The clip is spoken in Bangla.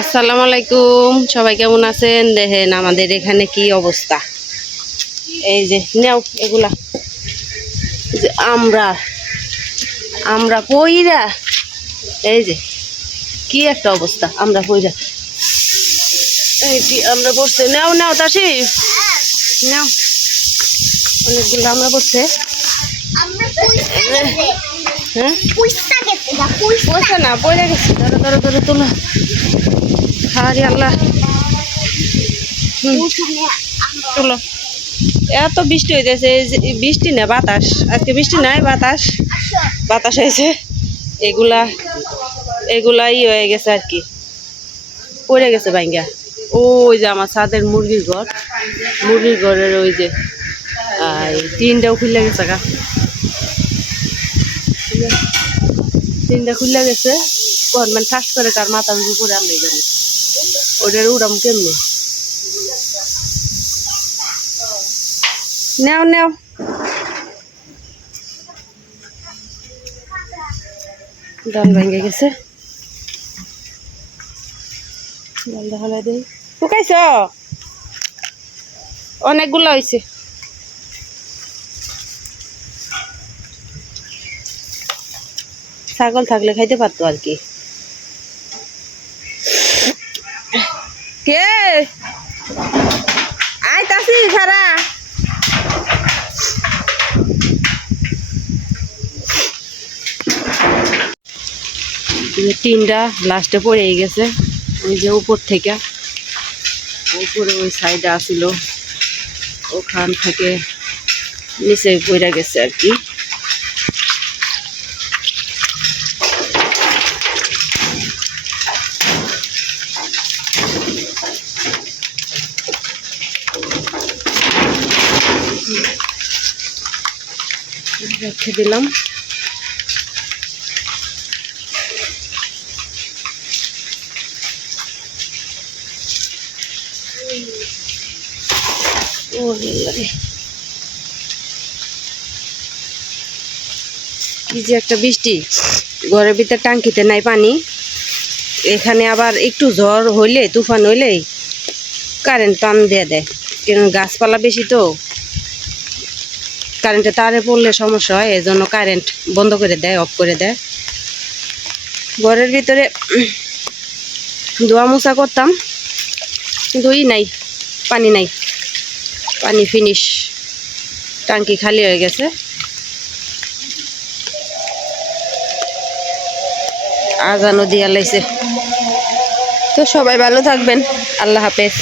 আসসালামু আলাইকুম। সবাই কেমন আছেন? দেখেন আমাদের এখানে কি অবস্থা। এই যে নেও এগুলা। যে আমরা আমরা পইরা এই যে কি একটা অবস্থা আমরা পইরা। এই যে আমরা বসছে নেও নেও তাসি। নেও অনেকগুলো আমরা গেছে হ্যাঁ? না পড়ে গেছে ধরো ধরো ধরো তোলো। হারি আল্লাহ চলো এত বৃষ্টি হইতেছে বৃষ্টি না বাতাস। আজকে বৃষ্টি নাই বাতাস। বাতাস হয়েছে। এগুলা এগুলাই হয়ে গেছে আর কি। পড়ে গেছে ভাঙ্গা ওই যে আমার ছাদের মুরগির ঘর। মুরগির ঘরের ওই যে আই টিনটাও খুলে গেছে গা। টিনটা খুলে গেছে কোন মানে ঠাস করে তার মাথার উপরে আমি জানি ওটার উড়াম কেমনি? নেও নেও। ডাল ভেঙে গেছে। ডাল দেখালে দেই। শুকাইছ? অনেকগুলো হয়েছে ছাগল থাকলে খাইতে পারতো আর কি। কে? আয় তাসি টিনটা লাস্টে পড়ে গেছে, ওই যে উপর থেকে। উপরে ওই সাইডে আসিল। ওখান থেকে নিচে পড়ে গেছে আর কি। রেখে দিলাম। কি যে একটা বৃষ্টি, ঘরের ভিতরে টাঙ্কিতে নাই পানি। এখানে আবার একটু ঝড় হইলে, তুফান হইলেই কারেন্ট টান দিয়ে দেয়। কারণ গাছপালা বেশি তো। কারেন্টে তারে পড়লে সমস্যা হয়, এজন্য কারেন্ট বন্ধ করে দেয়, অফ করে দেয়। ঘরের ভিতরে ধোয়া মোছা করতাম কিন্তু নাই, পানি নাই। পানি ফিনিশ টাঙ্কি খালি হয়ে গেছে। আজানও দিয়া লাইছে। তো সবাই ভালো থাকবেন, আল্লাহ হাফেজ।